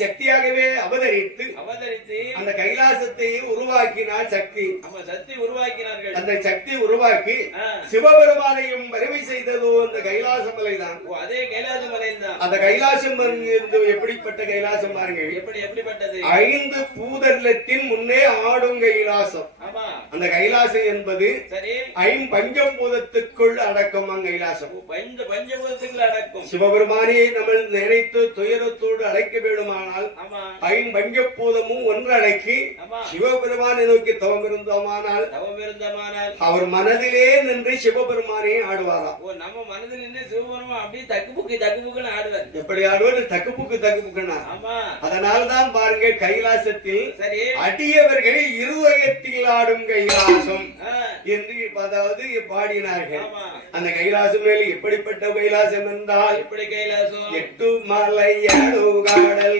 சக்தியாகவே அவதரித்து அந்த கைலாசத்தை உருவாக்கினார் சக்தி. உருவாக்கினார்கள். அந்த சக்தி உருவாக்கி சிவபெருமானையும் வறுமை செய்ததோ அந்த கைலாச மலைதான். அதே கைலாச மலை தான். அந்த கைலாசம் எப்படிப்பட்ட கைலாசம் பாருங்கள். எப்படிப்பட்டது? 5 பூதலத்தின் முன்னே ஆடும் கைலாசம். அந்த கைலாசம் என்பது ஐம்பஞ்சபூதத்துக்குள் அடக்கம். கைலாசம் பஞ்சபூதத்துக்குள் அடக்கும். சிவபெருமானே நம்ம நினைத்து துயரத்தோடு அழைக்க வேண்டுமானால் ஐம்பஞ்சபூதமும் ஒன்றடக்கி சிவபெருமானை நோக்கி தவம் இருந்தோமானால் அவர் மனதிலே நின்று சிவபெருமானே ஆடுவாராம். நம்ம மனதில் நின்று சிவபெருமான் அப்படியே தக்குப்புக்குன்னு ஆடுவார். எப்படி ஆடுவார்? தக்குப்புக்குன்னா. அதனால்தான் பாருங்க கைலாசத்தில் அடியவர்கள் இருதயத்தில் ஆடும் கைலாசம் என்று அதாவது பாடினார்கள். அந்த கைலாசம் மேல் எப்படிப்பட்ட கைலாசம் என்றால் எப்படி கைலாசம்? 8 மலை 7 கடல்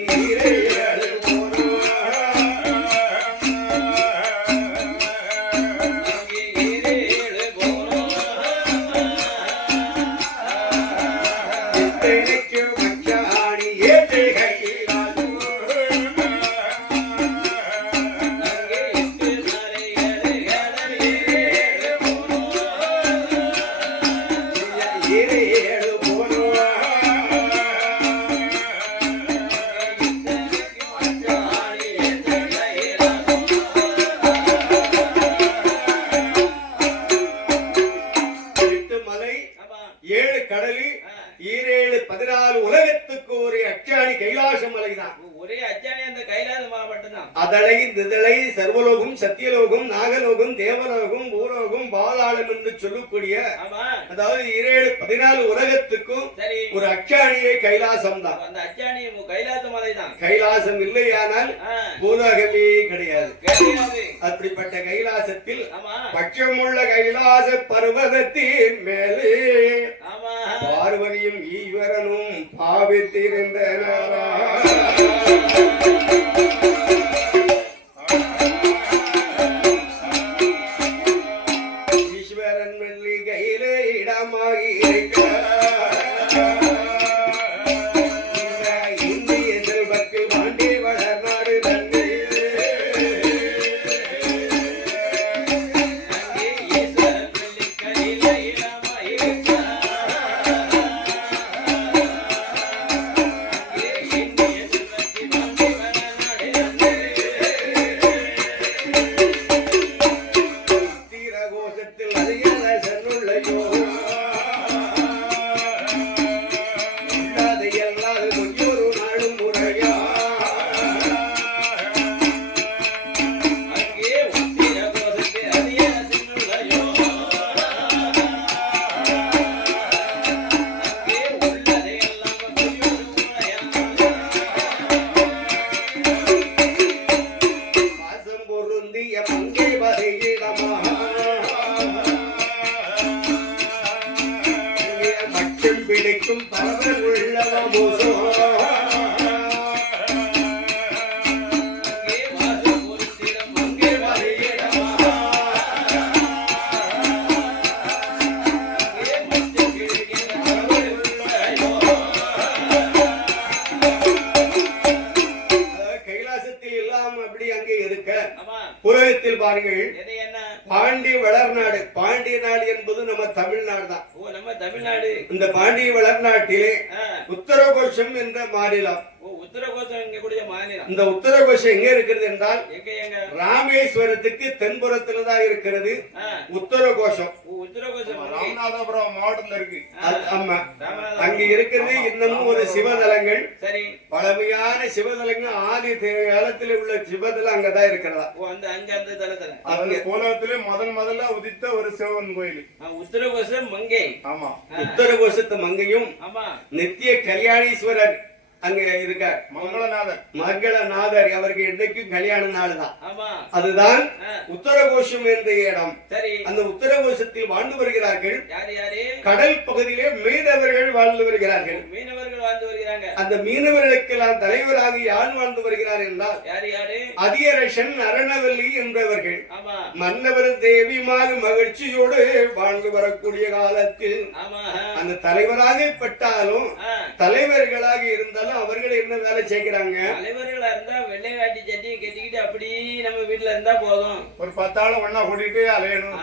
7 கடலு 14 உலகத்துக்கு ஒரு அச்சாணி கைலாச மலைதான். ஒரே அச்சாணி அந்த கைலாச மலை மட்டும்தான். அதளை திதளை சர்வலோகம் சத்தியலோகம் நாகலோகம் தேவலோகம் பூலோகம் பாதாளம் என்று சொல்லக்கூடிய அதாவது 14 உலகத்துக்கும் ஒரு அச்சாணியே கைலாசம் தான். அந்த அச்சாணி கைலாச மலை தான். கைலாசம் இல்லையானால் பூலோகமே கிடையாது. அப்படிப்பட்ட கைலாசத்தில் பட்சமுள்ள கைலாச பர்வதத்தின் மேலே பார்வதியும் ஈஸ்வரனும் பாவித்திருந்தனர். ஈஸ்வரன் வெள்ளி கையிலே இடா இடமாகி இருக்க இந்திய செல்வத்தில் பாண்டி வளர்நாடு தன்னை பிடிக்கும் பரவல் உள்ளவமோசோ கைலாசத்தில் எல்லாம் அப்படி அங்கே இருக்க புலகத்தில் பாருங்கள் பாண்டி வளர்நாடு பாண்டிய நாடு என்பது நம்ம தமிழ்நாடு தான். நம்ம தமிழ்நாடு. இந்த பாண்டிய வளர்நாட்டிலே உத்தரகோஷம் என்ற மாநிலம். உத்தரகோஷம் இங்க கூடிய மாநிலம். இந்த உத்தரகோஷம் எங்க இருக்கிறது என்றால் எங்க ராமேஸ்வரத்துக்கு தென்புறத்துல தான் இருக்கிறது உத்தரகோஷம். உத்தரகோஷம் ராமநாதபுரம் மாவட்டத்துல இருக்கு. ஆமா, அங்க இருக்கிறது இன்னமும் ஒரு சிவதலங்கள். சரி, பழமையான சிவதலங்கள் ஆதி காலத்தில் உள்ள சிவதலம் அங்கதான் இருக்கிறதா. அந்த தலத்துல உலகத்திலே முதல்ல உதித்த ஒரு சிவன் கோயில் உத்தரகோஷம் மங்கை. ஆமா, உத்தரகோஷத்து மங்கையும் ஆமா நித்திய கல்யாணீஸ்வரர் அங்க இருக்கார். மங்களநாதர் அவருக்கு இன்னைக்கும் கல்யாண நாள் தான். அதுதான் உத்தரகோஷம் என்ற இடம். அந்த உத்தரகோஷத்தில் வாழ்ந்து வருகிறார்கள். கடல் பகுதியிலே மீனவர்கள் வாழ்ந்து வருகிறார்கள். அந்த மீனவர்களுக்கெல்லாம் தலைவராக யார் வாழ்ந்து வருகிறார் என்றால் அதியரசன் அரணவல்லி என்பவர்கள். மன்னவர் தேவிமாறு மகிழ்ச்சியோடு வாழ்ந்து வரக்கூடிய காலத்தில் அந்த தலைவராக பட்டாலும் தலைவர்களாக இருந்தாலும் அவர்கள் என்ன வேலை செய்கிறாங்க? தலைவர்களா இருந்தா வெள்ளை வேட்டி சட்டி கட்டிக்கிட்டு அப்படி நம்ம வீட்டுல இருந்தா போதும். ஒரு 10 ஆள ஒண்ணா கூட்டிட்டு அலையணும்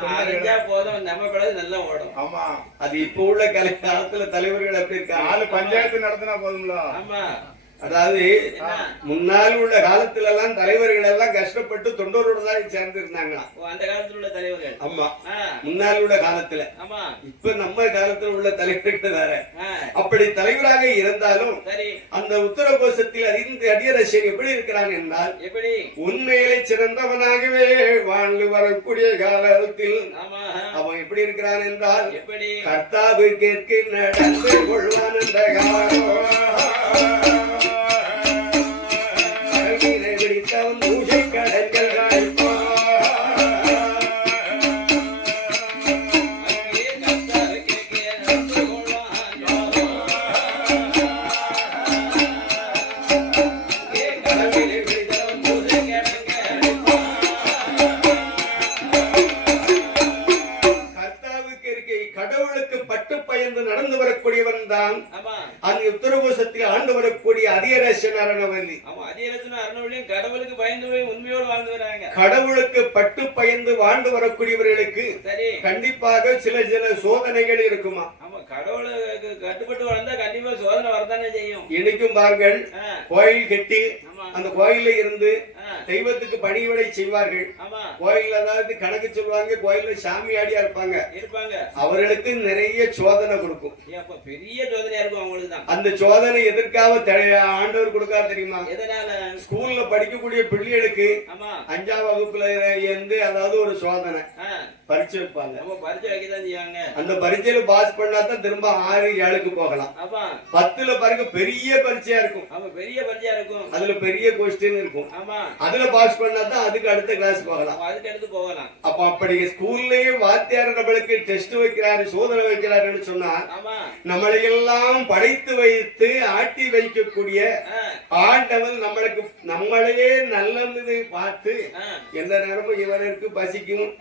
போதும், நம்ம பிள்ளை நல்லா ஓடும். ஆமா, அது இப்ப உள்ள காலத்துல தலைவர்கள் அப்படி இருக்காங்க. 4 பஞ்சாயத்து நடத்தினா போதும்ல. ஆமா, அதாவது முன்னால் உள்ள காலத்துல எல்லாம் தலைவர்கள் எல்லாம் கஷ்டப்பட்டு தொண்டரோடு தான் சேர்ந்து இருந்தாங்களா அந்த காலத்துல உள்ள தலைவர்கள். ஆமா, முன்னால் உள்ள காலத்துல. ஆமா, இப்ப நம்ம காலத்துல உள்ள தலைவர்கள் வேற. அப்படி தலைவராக இருந்தாலும் அந்த உத்தரகோஷத்தில் அதியரசன் எப்படி இருக்கிறான் என்றால் எப்படி உண்மையிலே சிறந்தவனாகவே வாழ்ந்து வரக்கூடிய காலத்தில் அவன் எப்படி இருக்கிறான் என்றால் எப்படி கர்த்தாவு கேட்க நடந்து கொள்வான் என்ற காலம் பிடித்தவன் பூஜை கடற்கள் கடவுளுக்கு பட்டு பயந்து நடந்து வரக்கூடியவன் தான் அந்த உத்தரகோஷத்தில் ஆண்டு வரக்கூடிய அதியரசன் அரணவல்லி. கடவுளுக்கு பயந்து உண்மையோடு வாழ்ந்து வராங்க. கடவுளுக்கு பட்டு பயந்து வாழ்ந்து வரக்கூடியவர்களுக்கு கண்டிப்பாக சில சோதனைகள் இருக்குமா? கடவுளுக்கு கட்டுப்பட்டு வளர்ந்தா கண்டிப்பா சோதனை வரதானே செய்யும். இன்னைக்கும் பாருங்கள், கோயில் கட்டி அந்த கோயில இருந்து தெய்வத்துக்கு பணிவிடை செய்வார்கள். கோயில் அதாவது கணக்கு சொல்லுவாங்க, கோயில்ல சாமியாடியா இருப்பாங்க. அவர்களுக்கு நிறைய சோதனை கொடுக்கும். பெரிய சோதனையா இருக்கும் அவங்களுக்கு தான். அந்த சோதனை எதற்காக ஆண்டவர் கொடுக்கா தெரியுமா? எதனால? ஸ்கூல்ல படிக்கக்கூடிய பிள்ளைகளுக்கு 5ஆம் வகுப்புல இருந்து அதாவது ஒரு சோதனை பரீட்சை வைப்பாங்க. பரீட்சை வைக்கதான் செய்வாங்க. அந்த பரீட்சையில பாஸ் பண்ணாதான் திரும்ப 6, 7க்கு போகலாம். 10ல பாருங்க பெரிய பரீட்சையா இருக்கும். பெரிய பரீட்சையா இருக்கும். அதுல பெரிய கொஸ்டின் இருக்கும். அதுல பாஸ் பண்ணாதான் அதுக்கு அடுத்த கிளாஸ் போகலாம். அதுக்கு அடுத்து போகலாம். அப்ப அப்படி ஸ்கூல்லயே வாத்தியார் நம்மளுக்கு டெஸ்ட் வைக்கிறாரு, சோதனை வைக்கிறாருன்னு சொன்னா நம்மளை எல்லாம் படைத்து வைத்து ஆட்டி வைக்கக்கூடிய ஆண்டவன் நம்மளுக்கு நம்மளையே நல்லது பார்த்து எந்த நேரமும் இவருக்கு பசிக்கும்,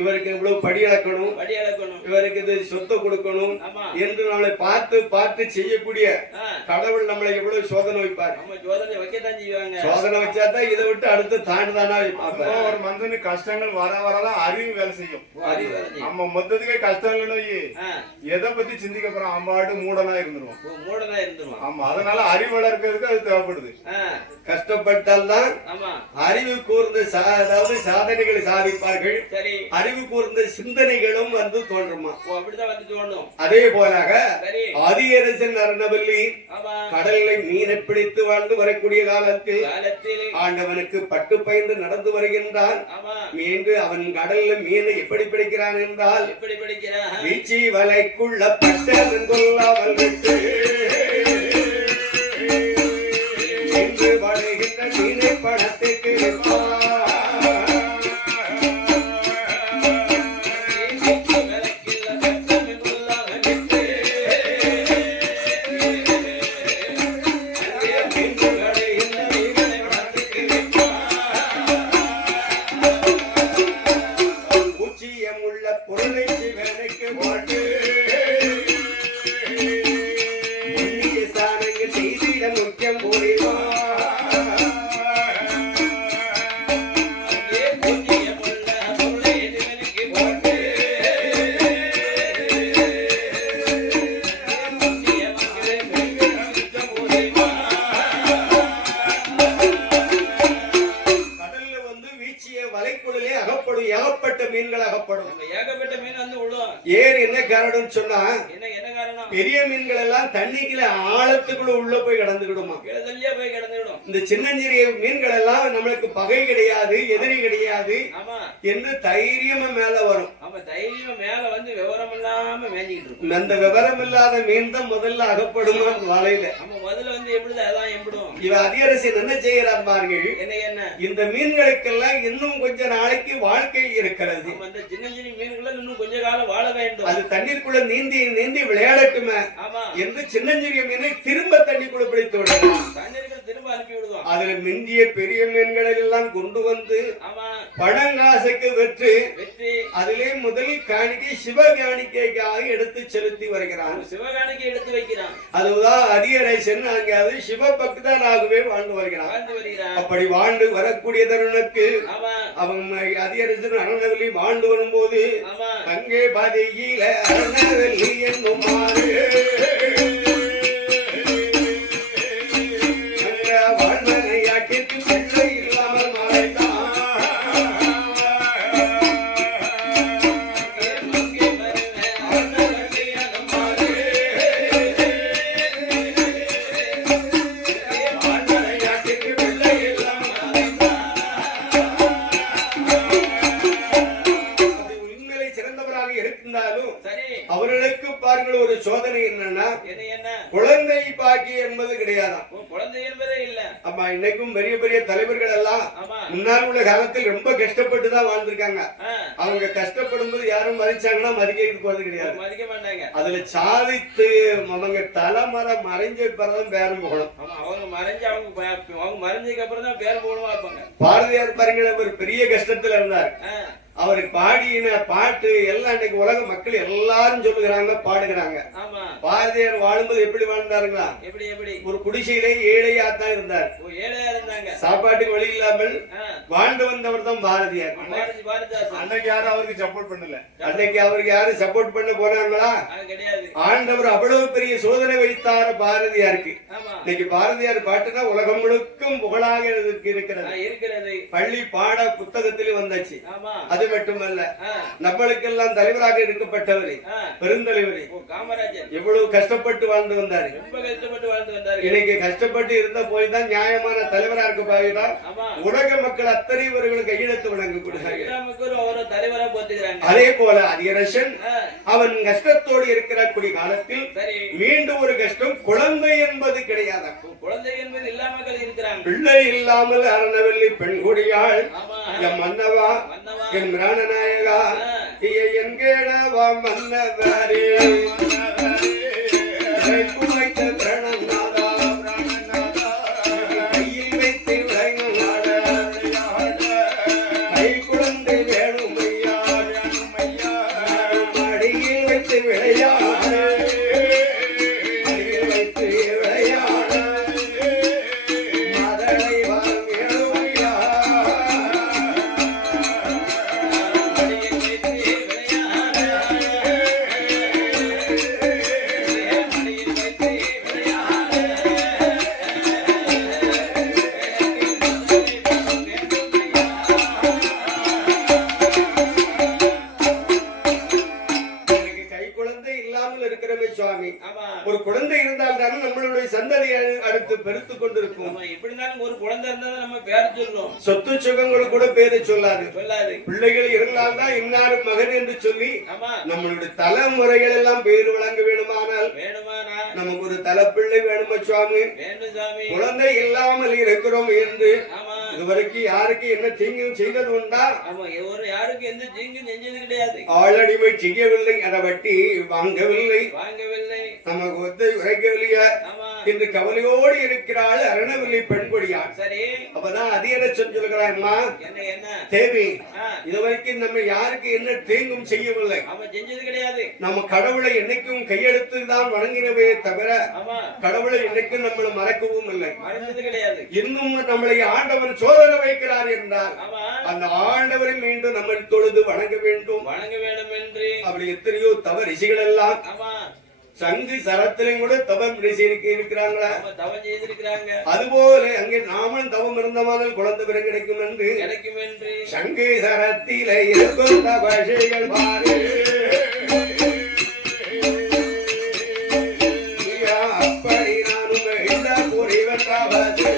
இவருக்கு இவருக்கு இவ்வளவு படி அளக்கணும், வடி அளக்கணும். இவருக்கு இது சொத்தை கொடுக்கணும் ஆமா. என்று நம்மளை பார்த்து பார்த்து செய்யக்கூடிய ஆ. கடவுள் நம்மளை எவ்வளவு சோதனை வைப்பார். நம்ம ஜோதனை வைக்கத்தான் செய்வாங்க. சோதனை வச்சாதான் இதை விட்டு அடுத்து தாண்டுதானா அப்போ ஒரு மனுஷனுக்கு கஷ்டங்கள் வர வரதான் அறிவு வேலை செய்யும். அறிவு வேலை செய்யும். நம்ம மொத்தத்துக்கே கஷ்டங்கள்னு ஆ. எதை பத்தி சிந்திக்க போறோம், அம்பாட்டு மூடனா இருந்துருவோம். மூடனா இருந்துருவான். ஆமா, அதனால அறிவு வளர்க்கறதுக்கு அது தேவைப்படுது. ஆ. கஷ்டப்பட்டால்தான் ஆமா. அறிவு கூர்ந்த அதாவது சாதனைகளை சாதிப்பார்கள். சரி. அறிவு கூர்ந்த சிந்தனைகளும் வந்து தோன்றுமா. ஓ, அப்படிதான் வந்து தோணும். அதே போலாக சரி. ஆதியரசன் அருணவல்லி ஆமா. கடலை மீனை பிடித்து வாழ்ந்து வரக்கூடிய காலத்தில் காலத்தில் ஆண்டவனுக்கு பட்டு பயந்து நடந்து வருகின்றான். ஆமா. மீண்டு அவன் கடல்ல மீனை எப்படி பிடிக்கிறான் என்றால் எப்படி படிக்கிறான்? வீச்சி வலைக்குள்ள பட்டவன் கொல்லாமல் விட்டு என்று வளைகின்ற மீனை படத்துக்கு ஏகப்பட்ட மீன்கள் அகப்படும். ஏகப்பட்ட மீன் வந்து விழும். ஏன் என்ன காரணம் சொன்னா என்ன காரணம்? பெரிய மீன்கள் எல்லாம் தண்ணிக்குள்ள ஆழத்துக்குள்ள உள்ள போய் கிடந்துக்கிடுமா. போய் கிடந்துடும். இந்த சின்னஞ்சிறிய மீன்கள் எல்லாம் நம்மளுக்கு பகை கிடையாது, எதிரி கிடையாது என்று தைரியமா மேல வரும். ஆமா, தைரியமா மேல வந்து விவரம் இல்லாம மேஞ்சிக்கிட்டு இருக்கும். அந்த விவரம் இல்லாத மீன் தான் முதல்ல அகப்படுமா வலையில. நம்ம முதல்ல வந்து எப்படிதான் அதான் எப்படும். இவ அதிகரசன் என்ன செய்யறார் பாருங்கள். என்ன இந்த மீன்களுக்கெல்லாம் இன்னும் கொஞ்ச நாளைக்கு வாழ்க்கை இருக்கிறது. அந்த சின்ன சின்ன மீன்கள் இன்னும் கொஞ்ச காலம் வாழ வேண்டும். அது தண்ணீருக்குள்ள நீந்தி நீந்தி விளையாடட்டுமே என்று சின்னஞ்சிறிய மீனை திரும்ப தண்ணிக்குள்ள பிடித்து விடுவோம். திரும்ப அனுப்பி விடுவோம். அதுல மிஞ்சிய பெரிய மீன்களை எல்லாம் கொண்டு வந்து பணங்காசுக்கு வெற்று அதிலே முதல் காணிக்கை சிவகாணிக்கைக்காக எடுத்து செலுத்தி வருகிறான். சிவகாணிக்கை எடுத்து வைக்கிறான். அதுதான் அதிகரேசன் அங்கே அது சிவபக்தனாகவே வாழ்ந்து வருகிறான். அப்படி வாழ்ந்து வரக்கூடிய தருணக்கு அவன் அதிகரேசன் அருணவல்லி வாழ்ந்து வரும்போது அங்கே பதியில அருணவல்லி என்னும் அவர்களுக்கு பாருங்கள் ஒரு சோதனை என்னன்னா குழந்தை பாக்கி என்பது கிடையாதான். குழந்தை என்பதே இல்ல. ஆமா, இன்னைக்கும் பெரிய பெரிய தலைவர்கள் எல்லாம் முன்னாள் உள்ள காலத்தில் ரொம்ப கஷ்டப்பட்டு தான் வாழ்ந்திருக்காங்க. அவங்க கஷ்டப்படும் போது யாரும் மதிச்சாங்கன்னா மதிக்க போறது கிடையாது, மதிக்க மாட்டாங்க. அதுல சாதித்து அவங்க தலைமுறை மறைஞ்ச பிறதான் பேரும் போகணும். அவங்க மறைஞ்சு அவங்க மறைஞ்சதுக்கு அப்புறம் தான் பேர் போகணுமா இருப்பாங்க. பாரதியார் பாருங்கள், ஒரு பெரிய கஷ்டத்துல இருந்தார். அவருக்கு பாடின பாட்டு எல்லாம் இன்னைக்கு உலக மக்கள் எல்லாரும் சொல்லுகிறாங்க, பாடுகிறாங்க. பாரதியார் வாழும்போது எப்படி வாழ்ந்தாருங்களா? எப்படி ஒரு குடிசையிலே ஏழையா தான் இருந்தார். சாப்பாட்டுக்கு வழி இல்லாமல் வாழ்ந்து வந்தவர் தான் பாரதியார். அன்னைக்கு யாரும் அவருக்கு சப்போர்ட் பண்ணல. அன்னைக்கு அவருக்கு யாரும் சப்போர்ட் பண்ண போனாங்களா? ஆண்டவர் அவ்வளவு பெரிய சோதனை வைத்தார் பாரதியாருக்கு. இன்னைக்கு பாரதியார் பாட்டுனா உலகம் முழுக்கும் புகழாக இருக்கிறது. பள்ளி பாட புத்தகத்திலும் வந்தாச்சு. அது மட்டுமல்ல, நம்மளுக்கெல்லாம் தலைவராக இருக்கப்பட்டவர் பெருந்தலைவர் காமராஜர் எவ்வளவு கஷ்டப்பட்டு வாழ்ந்து வந்தாரு. இன்னைக்கு கஷ்டப்பட்டு இருந்த போய்தான் நியாயமான தலைவரா இருக்க பாருடா. உலக மக்கள் அத்தனை இவர்கள் கையெழுத்து வழங்கப்படுகிறார்கள். அதே போல அதிகரசன் அவன் கஷ்டத்தோடு இருக்கிற கூடிய காலத்தில் மீண்டும் ஒரு கஷ்டம், குழந்தை என்பது கிடையாது. குழந்தை என்பது இல்லாமல் இருக்கிறாங்க. பிள்ளை இல்லாமல் அரணவல்லி பெண்குடியாள் என் மன்னவா என் பிராணநாயகா என்கேடவா மன்னவரே குமைத்த பிரணநாதா கையில் வைத்து விளையாட கை குழந்தை வேணுமையா இல்லாமல் இருக்கிறமே சுவாமி. ஆமா ஒரு குழந்தை இருந்தால் தானே நம்மளுடைய சந்ததியை அடுத்து பெருத்து கொண்டிருக்கும். ஆமா எப்படி இருந்தாலும் ஒரு குழந்தை இருந்தா நம்ம பேர் சொல்லும். சொத்து சுகங்கள் கூட பேரை சொல்லாது. சொல்லாது. பிள்ளைகள் இருந்தால்தான் இன்னார் மகன் என்று சொல்லி ஆமா நம்மளுடைய தலைமுறைகள் எல்லாம் பேர் வழங்க வேணுமானால் நமக்கு ஒரு தலைப்பிள்ளை வேணுமா சுவாமி? வேண்டும் சுவாமி. குழந்தை இல்லாமல் இருக்கிறோம் என்று ஆமா இதுவரைக்கும் யாருக்கு என்ன தீங்கும் செய்தது உண்டா? ஆமா ஒரு யாருக்கு எந்த தீங்கும் செஞ்சது கிடையாது. ஆளடிமை செய்யவில்லை, அதை வட்டி வாங்கவில்லை, நமக்கு ஒத்தை உரைக்கவில்லையா என்று கவலையோடு இருக்கிறாள் அரணவில்லை பெண்கொடியாள். சரி அப்பதான் அது என்ன சொல்லுகிறான் அம்மா தேவி, இதுவரைக்கும் நம்ம யாருக்கு என்ன தீங்கும் செய்யவில்லை, செஞ்சது கிடையாது. நம்ம கடவுளை என்னைக்கும் கையெடுத்து தான் வணங்கினவே தவிர கடவுளை என்னைக்கும் நம்மளை மறக்கவும் இல்லை. கிடையாது. இன்னும் நம்மளை ஆண்டவர் சோதனை வைக்கிறார் என்றால் அந்த ஆண்டவரை மீண்டும் நம்ம தொழுது வணங்க வேண்டும் என்று அப்படி எத்தனையோ தவ ரிஷிகள் எல்லாம் சங்கு சரத்திலையும் கூட தவம் இருக்கிறாங்களா? அதுபோல அங்கே நாமும் தவம் இருந்தமானால் குழந்தை பிறகு கிடைக்கும் என்று சங்கு சரத்திலே இருக்கும் தவசைகள் பாரு அப்படி நானும் இந்த புரிவன் தவசை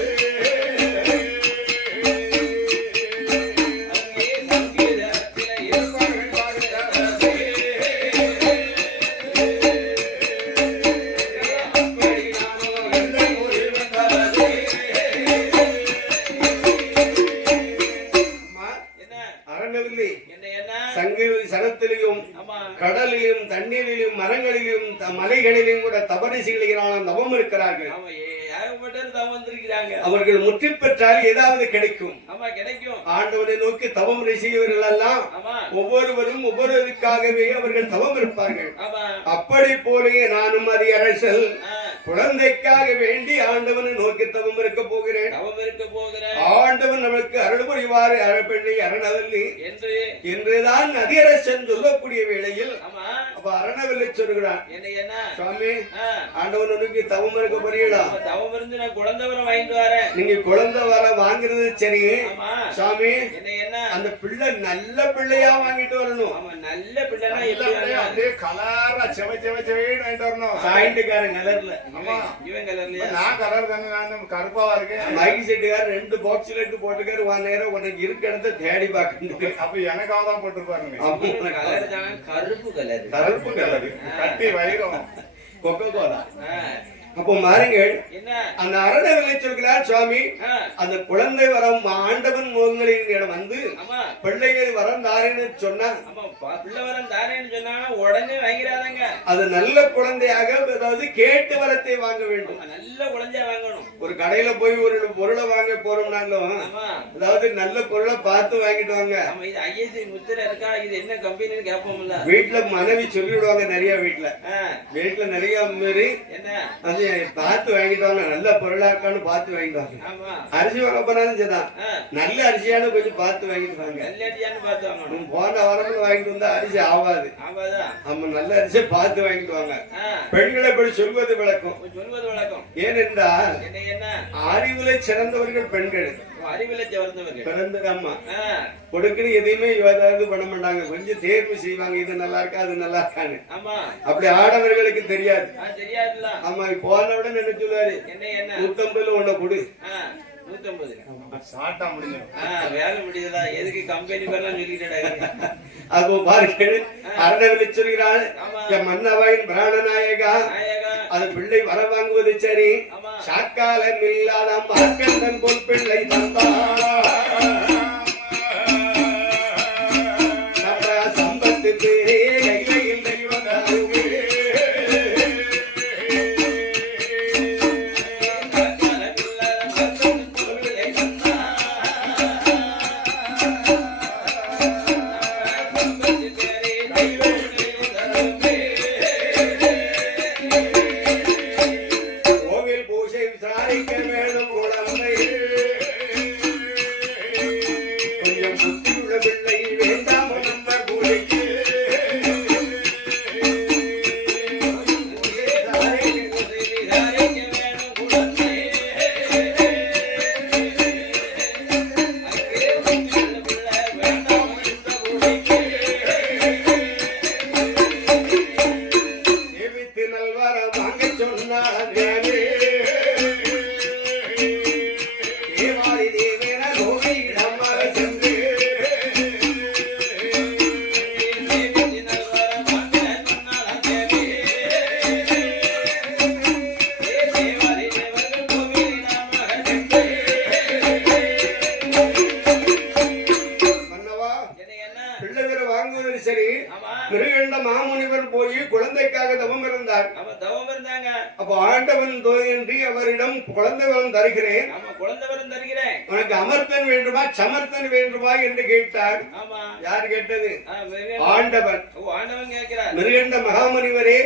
கடலிலும் தண்ணீரிலும் மரங்களிலும் மலைகளிலும் கூட தபரிசிகளான தவம் இருக்கிறார்கள். அவர்கள் முற்றி பெற்றால் ஏதாவது கிடைக்கும். ஆண்டவனை நோக்கி தவம் செய்யவர்கள் எல்லாம் ஒவ்வொருவரும் ஒவ்வொருவருக்காகவே அவர்கள் தவம் இருப்பார்கள். அப்படி போலே நானும் அது அரசல் குழந்தைக்காக வேண்டி ஆண்டவனை நோக்கி தவம் இருக்க போகிறேன். ஆண்டவன் நமக்கு அருள் புரிவார் பெண்ணை அரணவல்லி என்றுதான் அதிரசன் சொல்லக்கூடிய வேளையில் அப்ப அரணவல்லி சொல்கிறான், சுவாமி ஆண்டவன் நோக்கி தவம் இருக்க போறீங்களா? குழந்தை வர வாங்கிட்டு வரேன். நீங்க குழந்தை வர வாங்குறது சரி சுவாமி, அந்த பிள்ளை நல்ல பிள்ளையா வாங்கிட்டு வரணும். நல்ல பிள்ளைனா கலரா செவ செவ செவன்னு வாங்கிட்டு வரணும். சாயிண்டுக்காரன் கலர்ல இவன் கலர்லயா? நான் கலர் தானே, நான் கருப்பாவா இருக்கேன். மைக் செட்டுக்கார 2 பாக்ஸ் லெட் போட்டுக்காரு. வான் நேரம் உனக்கு இருக்க இடத்த தேடி பார்க்கணும். அப்ப எனக்காக தான் போட்டுருப்பாருங்க. கருப்பு கலர், கருப்பு கலர் கட்டி வைரம் கொக்கோ கோலா. அப்போ மாறுங்கள், அந்த அரணவில்லை சொல்கிறார் சுவாமி, அந்த குழந்ை வரம் ஆண்டவன் முகங்களின் வந்து பிள்ளைகள் வரம் தாரேன்னு சொன்னா பிள்ளை வரம் தாரேன்னு சொன்னா உடனே வாங்கிறாங்க. அது நல்ல குழந்தையாக, அதாவது கேட்டு வரத்தை வாங்க வேண்டும். நல்ல குழந்தையா வாங்கணும். ஒரு கடையில போய் ஒரு பொருளை வாங்க போறோம்னாலும் அதாவது நல்ல பொருளை பார்த்து வாங்கிட்டு வாங்க. இது ஐஎஸ்சி முத்திரை இருக்கா, இது என்ன கம்பெனின்னு கேட்போம்ல. வீட்டுல மனைவி சொல்லிவிடுவாங்க. நிறைய வீட்டுல நிறைய மாரி என்ன பார்த்து வாங்கிட்டு வாங்க, நல்ல பொருளா இருக்கான்னு பார்த்து வாங்கிட்டு வாங்க. அரிசி வாங்க போனாலும் சரிதான், நல்ல அரிசியான கொஞ்சம் பார்த்து வாங்கிட்டு வாங்க. போன வாரத்துல வாங்கிட்டு வந்தா அரிசி ஆவாது. நம்ம நல்ல அரிசியை பார்த்து வாங்கிட்டு வாங்க. பெண்களை இப்படி சொல்வது விளக்கம். ஏனென்றால் அறிவுலை சிறந்தவர்கள் பெண்கள். கொடுக்கணும் எதையுமே ஏதாவது பண்ண மாட்டாங்க. கொஞ்சம் தேர்வு செய்வாங்க, இது நல்லா இருக்கா அது நல்லா இருக்கான்னு. அப்படி ஆடவர்களுக்கு தெரியாது. ஆமா, போன உடனே என்ன சொல்லுவாரு, 150 ஒண்ணு கொடு. 150 வேலை முடியுதா? எதுக்கு கம்பெனி பேர்லாம் சொல்லிட்டு அப்போ பாருங்கள், அரணவில்லை சொல்கிறாள், மன்னவாயின் பிராணநாயகா அது பிள்ளை வர வாங்குவது சரி, சாக்காலம் இல்லாத மார்க்கண்டன் போல் பிள்ளை தந்தா சம்பத்து பேரே கையில் தெய்வம் நல்வர வாங்க சொன்னார் தேவாதி தேவேன கோவிலிடமாக சென்று சரி மிருகண்ட மாமுனிவர் போய் குழந்தைக்காக தவம் இருந்தார். அப்ப ஆண்டவன் தோன்றி அவரிடம் குழந்தை வரம் தருகிறேன், உனக்கு அமர்த்தன் வேண்டுமா சமர்த்தன் வேண்டுமா என்று கேட்டார். யார் கேட்டது? ஆண்டவன். மிருகண்ட மகாமுனிவரே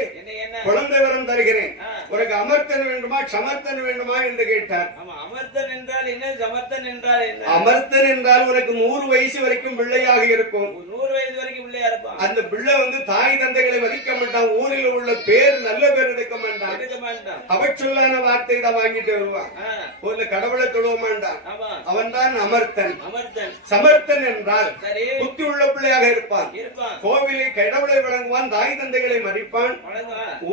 குழந்தை வரம் தருகிறேன், உனக்கு அமர்த்தன் வேண்டுமா சமர்த்தன் வேண்டுமா என்று கேட்டார். அமர்த்தன் என்றால் என்ன, சமர்த்தன் என்றால் என்ன? அமர்த்தன் என்றால் உனக்கு 100 வயசு வரைக்கும் பிள்ளையாக இருக்கும். 100 வயது வரைக்கும் பிள்ளையா இருப்பான். அந்த பிள்ளை தாய் தந்தைகளை மதிக்க மாட்டான், ஊரில் உள்ள பேர் நல்ல பேர் எடுக்க மாட்டான், அவச்சொல்லான வார்த்தை தான் வாங்கிட்டு வருவான், ஊர்ல கடவுளை தொழுவ மாட்டான். அவன் தான் அமர்த்தன். சமர்த்தன் என்றால் புத்தி உள்ள பிள்ளையாக இருப்பான், கோவிலை கடவுளை வழங்குவான், தாய் தந்தைகளை மதிப்பான்,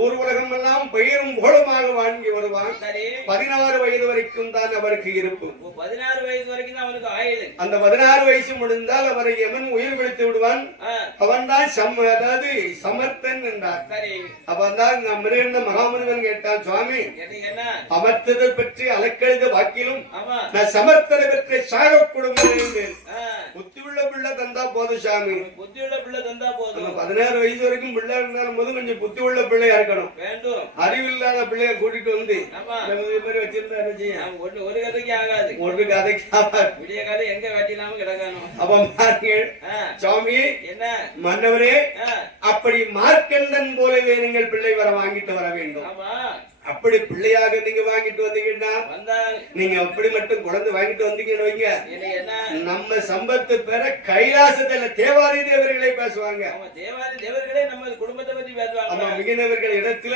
ஊர் உலகம் எல்லாம் பெயரும் புகழுமாக வாங்கி வருவான். 16 வயது வரைக்கும் தான் அவருக்கு இருப்பு. 16 வயது வரைக்கும் தான் அவனுக்கு ஆயுள். அந்த 16 வயசு முடிந்தால் அவரை எமன் உயிர் விழித்து விடுவான். அவன் தான் அதாவது சமர்த்தன் என்றார். அவன்தான் மிருகண்ட மகாமுனிவன் கேட்டான், சுவாமி அமர்த்ததை பற்றி அலக்கெழுத வாக்கிலும் நான் சமர்த்தனை பற்றி சாக குடும்பம் புத்தி உள்ள பிள்ளை தந்தா போதும் சாமி. புத்தி உள்ள பிள்ளை தந்தா போதும். 16 வயசு வரைக்கும் பிள்ளை இருந்தாலும் போது கொஞ்சம் புத்தி உள்ள பிள்ளையா இருக்கணும். அறிவில்லாத பிள்ளைய கூட்டிட்டு வந்து மாதிரி வச்சிருந்தா என்ன செய்யும்? ஒரு கதைக்கு ஆகாது, ஒரு கதைக்கு ஆகாது. விடிய கதை எங்க வெட்டினாலும் கிடக்கணும். அப்ப பாருங்கள் சுவாமி, என்ன மன்னவரே, அப்படி மார்க்கண்டன் போலவே நீங்கள் பிள்ளை வர வாங்கிட்டு வர வேண்டும். அப்படி பிள்ளையாக நீங்க வாங்கிட்டு வந்தீங்கன்னா நீங்க அப்படி மட்டும் குழந்தை வாங்கிட்டு வந்தீங்கன்னு வைங்க, நம்ம சம்பத்து பெற கைலாசத்துல தேவாதி தேவர்களே பேசுவாங்க. தேவாதி தேவர்களே நம்ம குடும்பத்தை பத்தி பேசுவாங்க. மிகினவர்கள் இடத்துல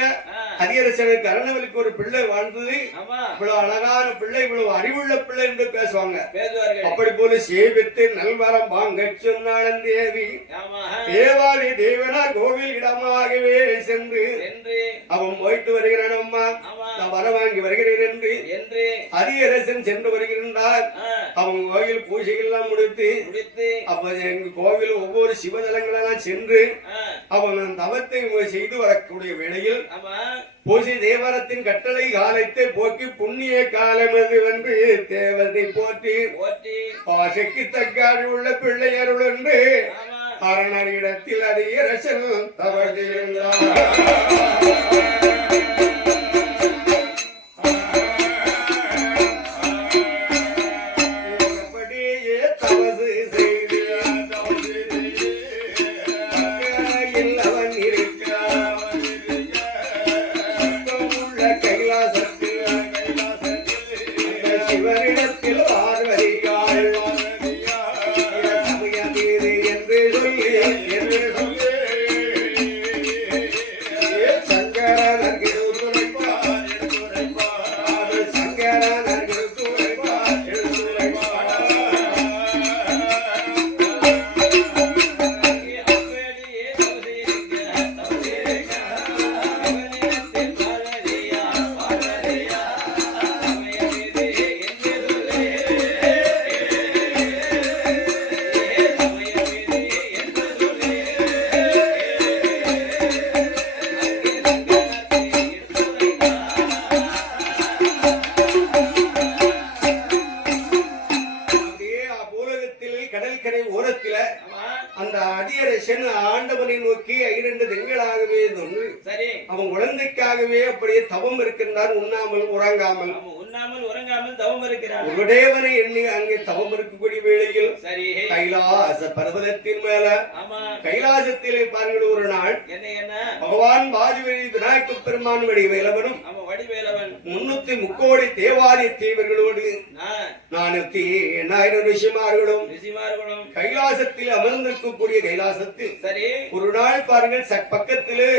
ஹரியரசனுக்கு அரணவலுக்கு ஒரு பிள்ளை வாழ்ந்தது, இவ்வளவு அழகான பிள்ளை, இவ்வளவு அறிவுள்ள பிள்ளை என்று பேசுவாங்க. அப்படி போல சேவித்து நல்வரம் வாங்க சொன்னாளன் தேவி தேவாதி தேவனா கோவில் இடமாகவே சென்று அவன் போயிட்டு வருகிறான். நான் வர வாங்கி வருகிறேன் என்று ஹரியரசன் சென்று வருகின்றார். அவங்க கோயில் பூஜைகள் எல்லாம் முடித்து அப்ப எங்க கோவில் ஒவ்வொரு சிவதலங்களெல்லாம் சென்று அவன் தவத்தை செய்து வரக்கூடிய வேளையில் பூஜை தேவரத்தின் கட்டளை காலத்தை போக்கி புண்ணிய காலம் அது என்று தேவதை போற்றி ஆசைக்கு தக்காடு உள்ள பிள்ளையருள் என்று அரணர் இடத்தில் ஹரியரசன் தவழ்ந்திருந்தார். ஆண்டவனை நோக்கி 2 திங்களாகவே அவன் குழந்தைக்காகவே அப்படியே தவம் இருக்கின்றார், உண்ணாமல் உறங்காமல். தவம் இருக்கிறார். உடையவனை எண்ணி அங்கே தவம் இருக்கக்கூடிய வேளையில் கைலாச பர்வதத்தின் மேல கைலாசத்திலே பாருங்கள் ஒரு நாள் பகவான் பாஜுவரி விநாயக பெருமான் வடிவேலவனும் 303 தேவாதி தேவர்களோடு 480 ரிஷிமார்களும் கைலாசத்தில் அமர்ந்திருக்கக்கூடிய கைலாசத்தில் ஒரு நாள் பாருங்கள் பக்கத்திலே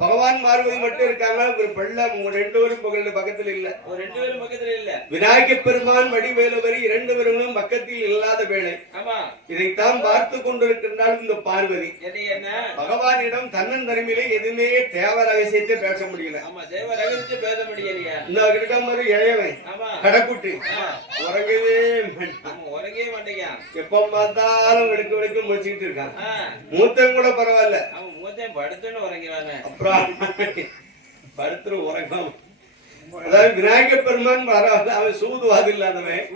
பகவான் பார்வதி மட்டும் இருக்காங்க. ஒரு பள்ளம் 2 பேரும் பக்கத்தில் இல்ல. ஒரு 2 பேரும் பக்கத்துல இல்ல. விநாயகப் பெருமான் வடிவேலுவரி 2 பேரும் பக்கத்தில் இல்லாத வேளை. ஆமா. இதைத்தான் பார்த்து கொண்டிருக்கின்றாள் இந்த பார்வதி. என்ன பகவானிடம் தன்னன் தனிமையிலே எதுவுமே தேவ ரகசியத்தை பேச முடியல. ஆமா, தேவ ரகசியத்தை பேச முடியலையா? இந்த கிட்ட மாதிரி இளையவன் கடக்குட்டி உறங்கவே மாட்டேங்க. எப்ப பார்த்தாலும் வெடுக்க முடிச்சுக்கிட்டு இருக்கான். மூத்தம் கூட பரவாயில்ல. அவன் மூத்தம் படுத்துன்னு உறங்குவானே. அப்புறம் படுத்துரு உறங்காம. அதாவது விநாயகப் பெருமான் அவன் சூதுவாது இல்லாதவன்.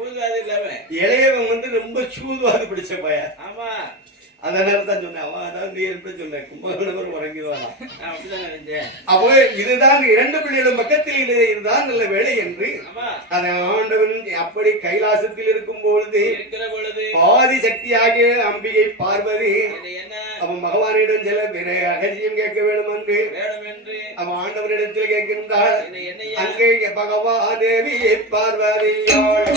இளையவன் வந்து ரொம்ப சூதுவாது பிடிச்ச பையன். ஆமா, அதனால தான் சொன்னேன். அவன் அதாவது எப்படி சொன்னேன், கும்பகோணவர் உறங்கிடுவானா. அப்போ இதுதான் 2 பிள்ளைகளும் பக்கத்தில் இதுதான் நல்ல வேலை என்று அதை ஆண்டவன் அப்படி கைலாசத்தில் இருக்கும் பொழுது ஆதி சக்தியாகிய அம்பிகை பார்வதி அவன் பகவானிடம் சில ரகசியம் கேட்க வேண்டும் என்று அவன் ஆண்டவனிடத்தில் கேட்கின்றாள். அங்கே பகவான் தேவி பார்வதியாள்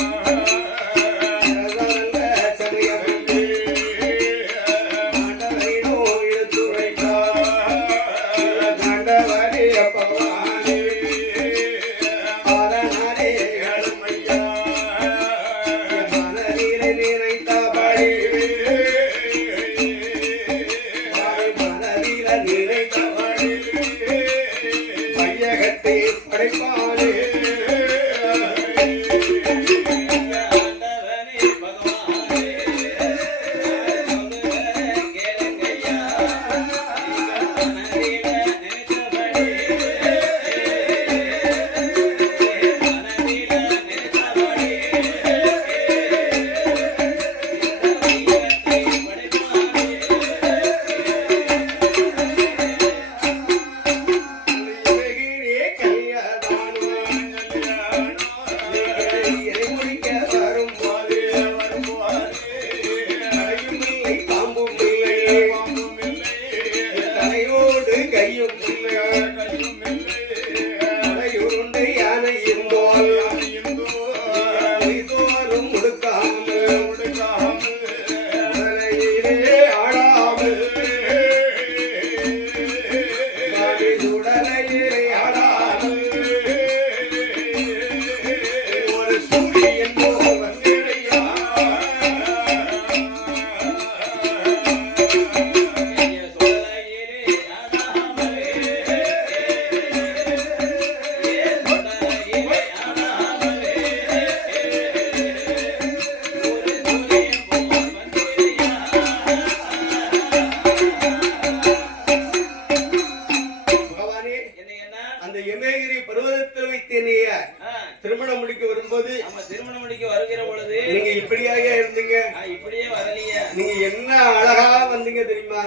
திருமணம் முடிக்க வரும்போது திருமணம் முடிக்க வருகிற பொழுது நீங்க இப்படியாக இருந்தீங்க. இப்படியே வரலையே. நீங்க என்ன அழகா வந்தீங்க தெரியுமா?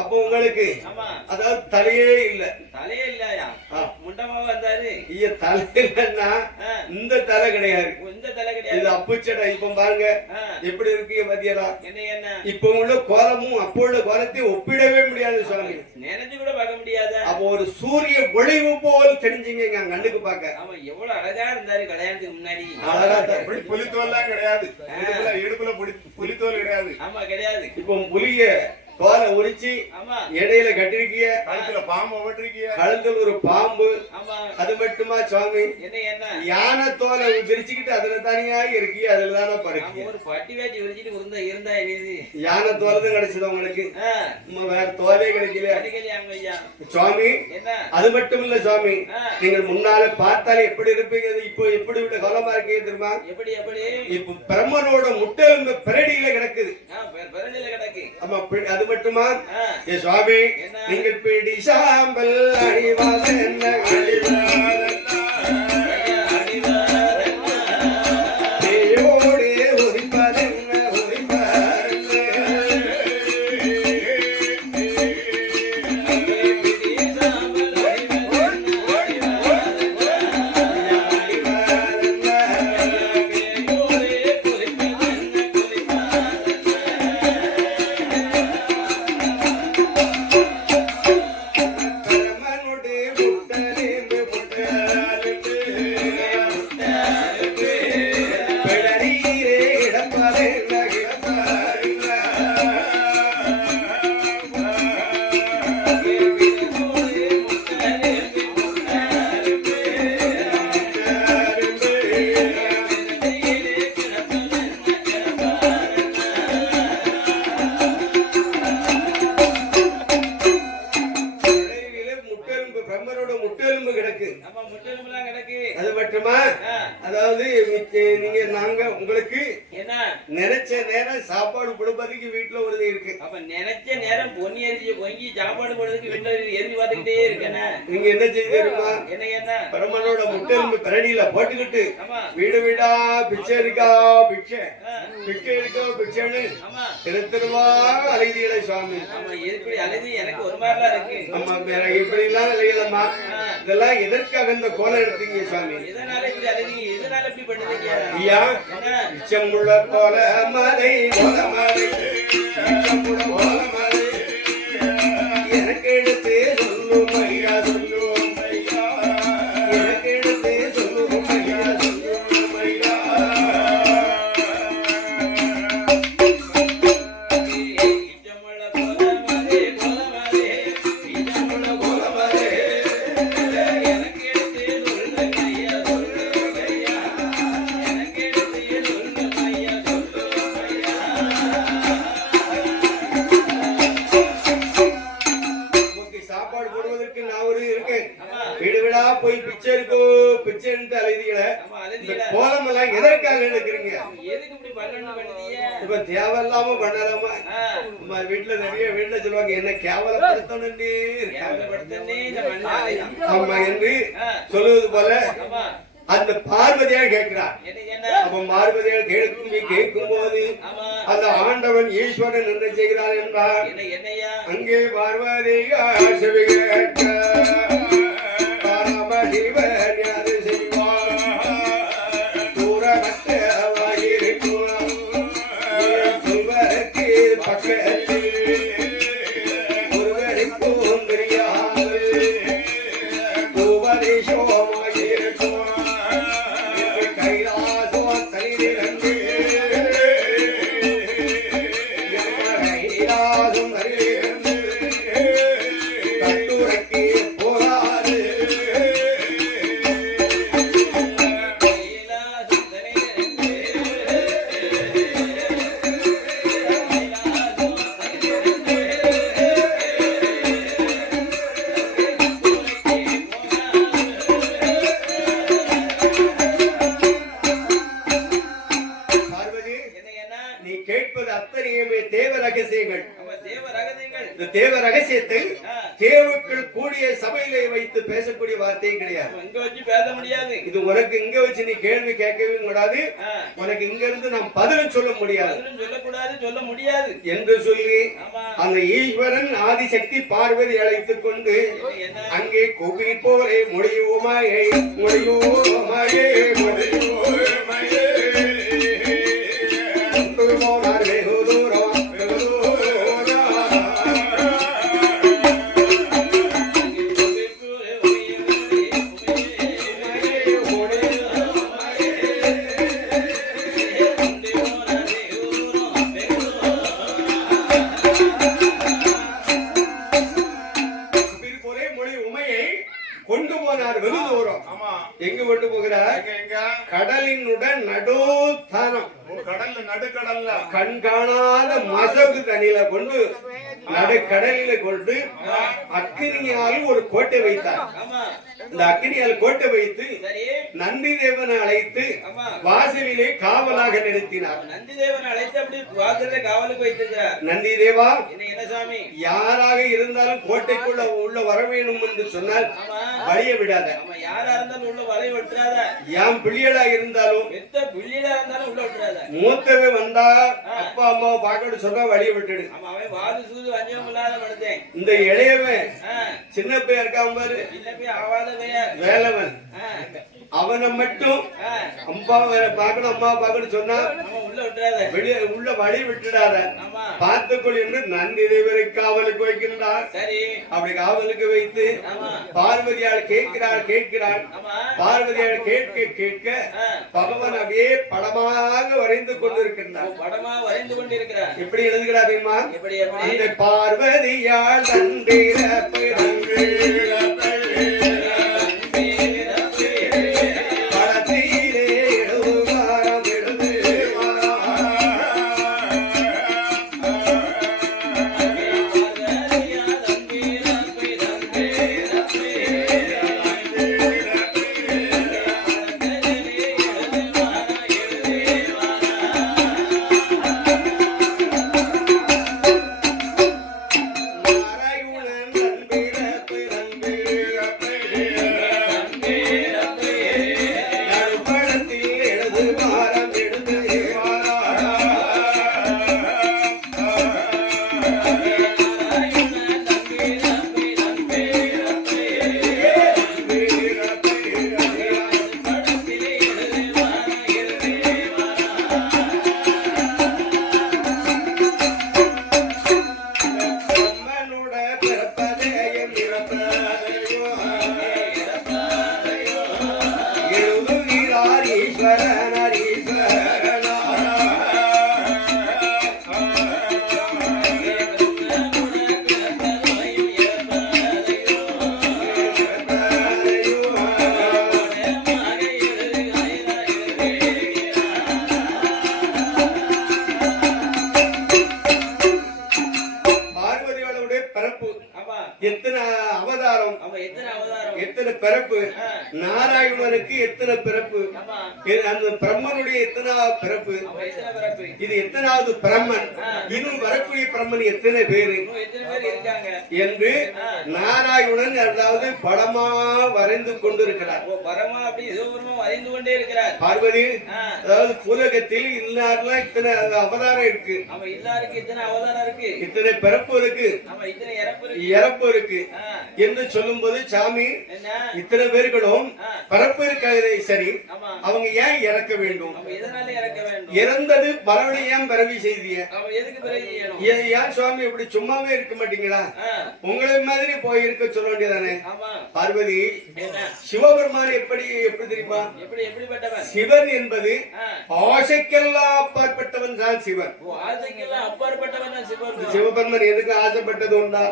அப்போ உங்களுக்கு அதாவது தலையே இல்ல. தலையே இல்லையா? முண்டமா வந்தாரு. தலை இல்லன்னா இந்த தலை கிடையாது. இந்த தலை கிடையாது. இது அப்புச்சடை. இப்ப பாருங்க எப்படி இருக்கு மத்தியலா. என்ன இப்ப உள்ள கோலமும் அப்போ உள்ள கோலத்தையும் ஒப்பிடவே முடியாது சுவாமி. நினைச்சு கூட பார்க்க முடியாது. அப்போ ஒரு சூரிய ஒளிவு போல் தெரிஞ்சீங்க கண்ணுக்கு பார்க்க. ஆமா, எவ்வளவு அழகா இருந்தாரு கல்யாணத்துக்கு முன்னாடி. அழகா புலித்தோல்லாம் கிடையாது. இடுப்புல புலித்தோல் கிடையாது. ஆமா, கிடையாது. இப்போ புலிய தோலை உரிச்சு இடையில கட்டிருக்கிய, கழுத்துல பாம்பு ஓட்டிருக்கிய, கழுத்துல ஒரு பாம்பு. அது மட்டுமா சுவாமி? என்ன யானை தோலை விரிச்சுக்கிட்டு அதுல தனியா இருக்கிய, அதுலதானே பறக்கு. ஒரு பட்டி வேட்டி விரிச்சிட்டு இருந்தா யானை தோலை தான் கிடைச்சது உங்களுக்கு. வேற தோலே கிடைக்கல சுவாமி. அது மட்டும் இல்ல சுவாமி, நீங்கள் முன்னால பார்த்தாலே எப்படி இருப்பீங்க. இப்போ எப்படி விட கோலமா இருக்கீங்க தெரியுமா? எப்படி எப்படி இப்ப பிரம்மனோட முட்டெலும்பு பிரடியில கிடக்குது. ஆமா, அது மட்டுமா? ஏ சுவாமி, நீங்கள் பிடி சாம்பல் அணிவாத என்ன பரமனோட முட்டெலும்பு கிடக்கு. ஆமா முட்டெலும்புலாம் கிடக்கு. அது மட்டுமா ஆ. அதாவது நீங்க நாங்க உங்களுக்கு என்ன நினைச்ச நேரம் சாப்பாடு கொடுப்பதுக்கு வீட்டுல ஒரு இது இருக்கு. அப்ப நினைச்ச நேரம் பொன்னி அரிசியை பொங்கி சாப்பாடு போடுறதுக்கு வீட்டுல எரிஞ்சு பார்த்துக்கிட்டே இருக்கேன்னா நீங்க என்ன செய்வீருமா? என்ன என்ன பரமனோட முட்டெலும்பு கரடியில போட்டுக்கிட்டு ஆமா வீடு வீடா பிச்சை இருக்கா பிச்சை பிச்சை இருக்கா பிச்சைன்னு ஆமா தெரு தெருவா அலைதீங்களே சுவாமி. ஆமா எப்படி அழுது எனக்கு ஒரு மாதிரிலாம் இருக்கு. ஆமா வேற இப்படி எல்லாம் அலையலம்மா. இதெல்லாம் எதற்காக இந்த கோலம் எடுத்தீங்க சுவாமி? எதனால இப்படி அழுதீங்க? எதனால இப்படி பண்ணுறீங்க? ஐயா என்ன இச்சமுள்ள கோல மலை கோல மலை இச்சமுள்ள கோல மலை எனக்கு எடுத்து சொல்லும் ஐயா சொல்லும் ஐயா எனக்கு எடுத்து சொல்லும் ஐயா சொல்லும் ஐயா. இச்சமுள்ள கோலமலே கோலமலே இச்சமுள்ள கோலமலே எனக்கு எடுத்து சொல்லுங்க ஐயா சொல்லுங்க ஐயா எனக்கு எடுத்து சொல்லுங்க ஐயா சொல்லுங்க ஐயா. உனக்கு சாப்பாடு போடுவதற்கு நான் ஒரு இருக்கேன். ஆமா வீடு வீடா போய் பிச்சை இருக்கோ பிச்சைன்ட்டு அலைதீங்களே. ஆமா இந்த அழுதீங்களா? கோலம் எல்லாம் எதற்காக எடுக்கிறீங்க? எதுக்கு இப்படி பண்ணணும் பண்ணுதீங்க? இப்ப தேவையில்லாம பண்ணலாமா? ஆ நம்ம வீட்டுல நிறைய வீட்டுல சொல்லுவாங்க என்ன கேவலப்படுத்தணும். கேவலப்படுத்தனே இந்த மண்ணால. ஆமா என்று ஆ சொல்லுவது போல ஆமா அந்த பார்வதியார் கேட்கிறார். என்ன அப்ப பார்வதியார் கேட்கும் போது ஆமா அந்த ஆண்டவன் ஈஸ்வரன் என்ன செய்கிறார் என்றார். என்னையா அங்கே பார்வதியார் செவி கேட்க பரமசிவன் யாது செய்வார் தூரமற்ற வாயிருக்கும் சொல்வதற்கு பக்கத்தில் ஒருவருக்கும் தெரியாது உபதேசமாயிருக்கும் கைலாசம் தனியிலிருந்து கைலாசம் தனியிலிருந்து கட்டுரைக்கு போராறு பார்வதி நீ கேட்பது அத்தனையுமே தேவ ரகசியங்கள். இந்த தேவ ரகசியத்தை தேவர்கள் கூடிய சபையிலே வைத்து பேசக்கூடிய வார்த்தையே கிடையாது. இங்க வச்சு பேச முடியாது. இது உனக்கு இங்க வச்சு நீ கேள்வி கேட்கவே கூடாது. உனக்கு இங்க இருந்து நாம் பதிலும் சொல்ல முடியாது. பதிலும் சொல்லக்கூடாது சொல்ல முடியாது என்று சொல்லி ஆமா அந்த ஈஸ்வரன் ஆதிசக்தி பார்வதி அழைத்துக் கொண்டு என்ன அங்கே கோபி போலே முடியுமாயே முடியுமாயே முடியுமாயே கொண்டு போனார் வெகு தூரம் வெகு தூரம். போலே மொழி உமையை கொண்டு போனார் வெகு தூரம். ஆமா எங்க கொண்டு போகிறார்? எங்க எங்க கடலினுடன் நடுத்தனம் கடல்ல நடுக்கடல்ல கண் காணாத மசகு தண்ணியில கொண்டு நடுக்கடலில கொண்டு அக்கினியால் ஒரு கோட்டை வைத்தார். ஆமா இந்த அக்கினியால் கோட்டை வைத்து சரி நந்தி தேவனை அழைத்து ஆமா வாசலிலே காவலாக நிறுத்தினார். நந்தி தேவன் அழைத்து அப்படி வாசல்ல காவலுக்கு வைத்திருக்கிறார். நந்தி தேவா என்ன சாமி யாராக இருந்தாலும் கோட்டைக்குள்ள உள்ள வர வேணும் என்று சொன்னால் ஆமா வழிய விடாத. ஆமா யாரா இருந்தாலும் உள்ள வலை வெட்டுறாத. யாம் பிள்ளைகளா இருந்தாலும் எத்த பிள்ளையா இருந்தாலும் உள்ள விட்டுறாத. மூத்தவன் வந்தா அப்பா அம்மாவை பார்க்கணும் சொன்னா வழிய விட்டுடு. ஆமா அவன் வாது சூது வஞ்சம் இல்லாத மனுஷன். இந்த இளையவன் ஆ சின்ன பையன் இருக்கான் பாரு இல்ல போய் ஆவாத பையன். வேலவன் அவனை மட்டும் அம்மாவை பார்க்கணும் அம்மா பார்க்கணும் சொன்னா நம்ம உள்ள விட்டுறாத. வெளியே உள்ள வழி விட்டுடாத. ஆமா பார்த்துக்கொள் என்று நந்தி தேவரை காவலுக்கு வைக்கின்றார். சரி அப்படி காவலுக்கு வைத்து ஆமா பார்வதியால் கேட்கிறாள். ஆமா பார்வதியால் கேட்க பகவான் அப்படியே படமாக வரைந்து கொண்டிருக்கின்றார். படமா வரைந்து கொண்டிருக்கிறார். எப்படி எழுதுகிறார் தெரியுமா? எப்படி எப்படி அந்த பார்வதியால் தந்திரப்பை படத்திலே எழுதுவாரம் எழுதுவாரம் பிறப்பு, நாராயணனுக்கு எத்தனை பிறப்பு, அந்த பிரம்மனுடைய எத்தனை பிறப்பு, இது எத்தனாவது பிரம்மன், இன்னும் வரக்கூடிய பிரம்மன் எத்தனை பேரு என்று நாராயணன் அதாவது படமா வரைந்து கொண்டிருக்கிறார். பார்வதி அதாவது பூலகத்தில் இல்லாருலாம் இத்தனை அவதாரம் இருக்கு, இத்தனை பிறப்பு இருக்கு, இறப்பு இருக்கு என்று சொல்லும் போது சாமி இத்தனை பேர்களும் பிறப்பு இருக்காது சரி, அவங்க ஏன் இறக்க வேண்டும், இறந்தது மறுபடியும் ஏன் பிறவி செய்திய ஏன் சுவாமி இப்படி சும்மாவே இருக்க மாட்டீங்களா, உங்களை மாதிரி போய் இருக்க சொல்ல வேண்டியதானே. பார்வதி சிவபெருமான் எப்படி தெரியுமா, சிவன் என்பது ஆசைக்கெல்லாம் அப்பாற்பட்டவன் தான் சிவன். சிவபெருமன் எதுக்கு ஆசைப்பட்டது உண்டா,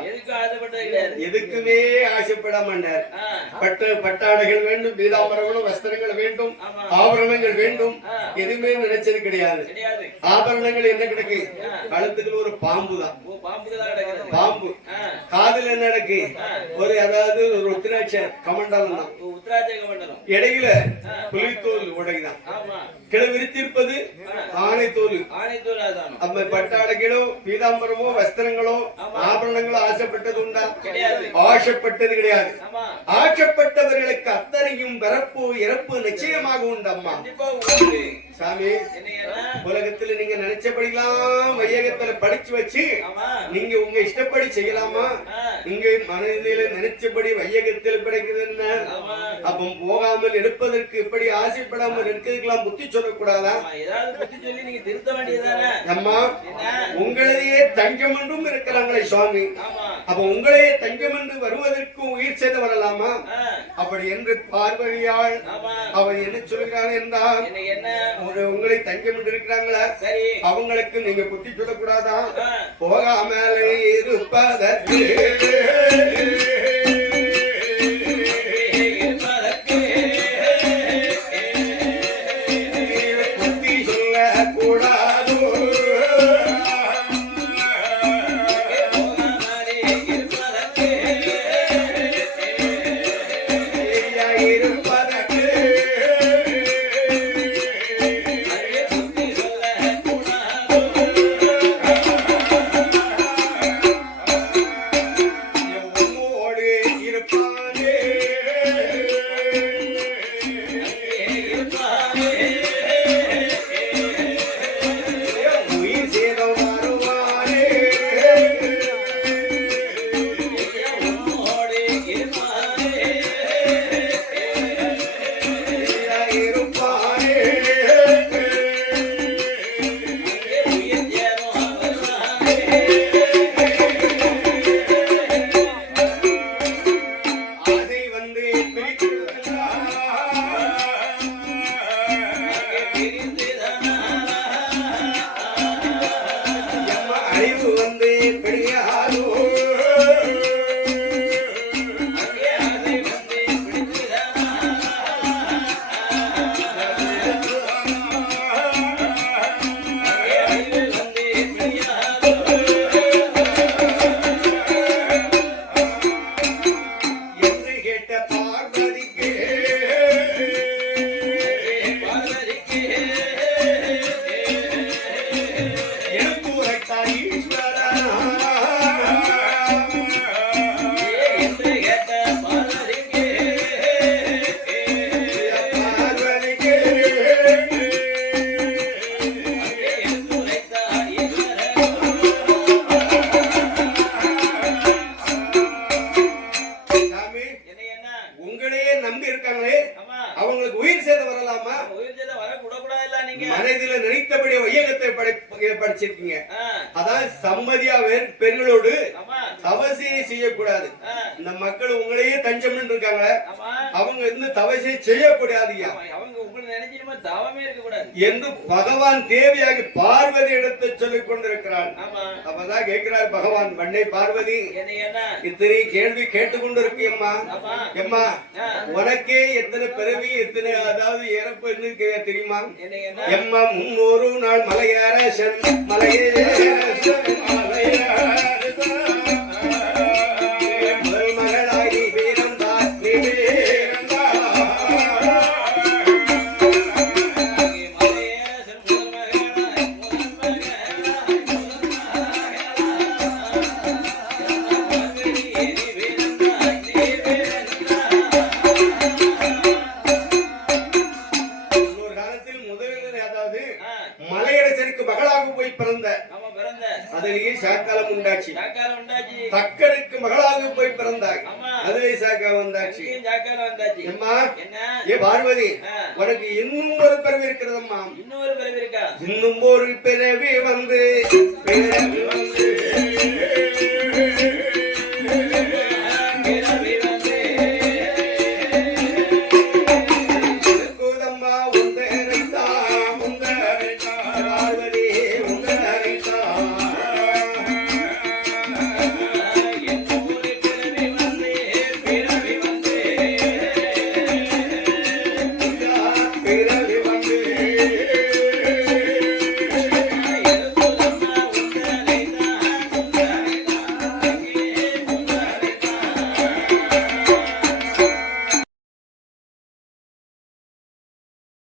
எதுக்குமே ஆசைப்பட மாட்டார். பட்டாடைகள் வேண்டும், பீதாம்பரங்களும் வஸ்திரங்கள் வேண்டும், ஆபரணங்கள் வேண்டும், எதுவுமே நினைச்சது கிடையாது. ஆபரணங்கள் என்ன கிடைக்கு, கழுத்துக்குள்ள ஒரு பாம்பு தான், பாம்பு. காதுல என்ன நடக்கு, ஒரு அதாவது ஒரு உத்திராட்ச கமண்டலம் தான், இடையில புலித்தோல் உடைதான், கிளை விரித்திருப்பது ஆணை தோல். அப்ப பட்டாடைகளோ பீதாம்பரமோ வஸ்திரங்களோ ஆபரணங்களோ ஆசைப்பட்டது உண்டா, ஆசைப்பட்டது கிடையாது. ஆசைப்பட்டவர்களுக்கு அத்தனையும் பிறப்பு இறப்பு நிச்சயமாக உண்டு அம்மா. சாமி உலகத்துல நீங்க நினைச்சபடிலாம் வையகத்துல படிச்சு வச்சு நீங்க உங்க இஷ்டப்படி செய்யலாமா, இங்க மனதில நினைச்சபடி வையகத்தில் கிடைக்குது என்ன, அப்ப போகாமல் இருப்பதற்கு இப்படி ஆசைப்படாமல் இருக்கிறதுக்கெல்லாம் புத்தி சொல்லக்கூடாதா, அம்மா உங்களையே தஞ்சம் என்றும் இருக்கிறாங்களே சுவாமி, அப்ப உங்களையே தஞ்சம் என்று வருவதற்கு உயிர் செய்து வரலாமா, அப்படி என்று பார்வதியாள் அவன் என்ன சொல்கிறான் என்றால், உங்களை தஞ்சம் என்று இருக்கிறாங்களா அவங்களுக்கு நீங்க புத்தி சொல்லக்கூடாதா, போகாமலே இருப்பதற்கு படிச்சிருக்கீங்க. அதாவது சம்மதியா பெண்களோடு தவசையை செய்யக்கூடாது. இந்த மக்கள் உங்களையே தஞ்சம் இருக்காங்க, அவங்க இருந்து தவசை செய்யக்கூடாது என்று பகவான் தேவியாகி பார்வதி எடுத்து சொல்லிக் கொண்டிருக்கிறார். அப்பதான் கேட்கிறார் பகவான், வண்ணை பார்வதி இத்தனை கேள்வி கேட்டுக்கொண்டிருக்கு எம்மா, எம்மா உனக்கே எத்தனை பிறவி எத்தனை அதாவது இறப்பு தெரியுமா எம்மா? 300 நாள் மலையேற மகளாகி வீரம் தான் அதிலேயே சாக்காலம் உண்டாச்சு. சாக்காலம் உண்டாச்சு. தக்கனுக்கு மகளாக போய் பிறந்தாய். ஆமா. அதிலே சாக்காலம் வந்தாச்சு. அங்கேயும் சாக்காலம் வந்தாச்சு. அம்மா என்ன? ஏ பார்வதி, ஆ. உனக்கு இன்னும் ஒரு பிறவி இருக்கிறதம்மா. இன்னொரு பிறவி இருக்கா? இன்னும் ஒரு பிறவி வந்து பிறவி வந்து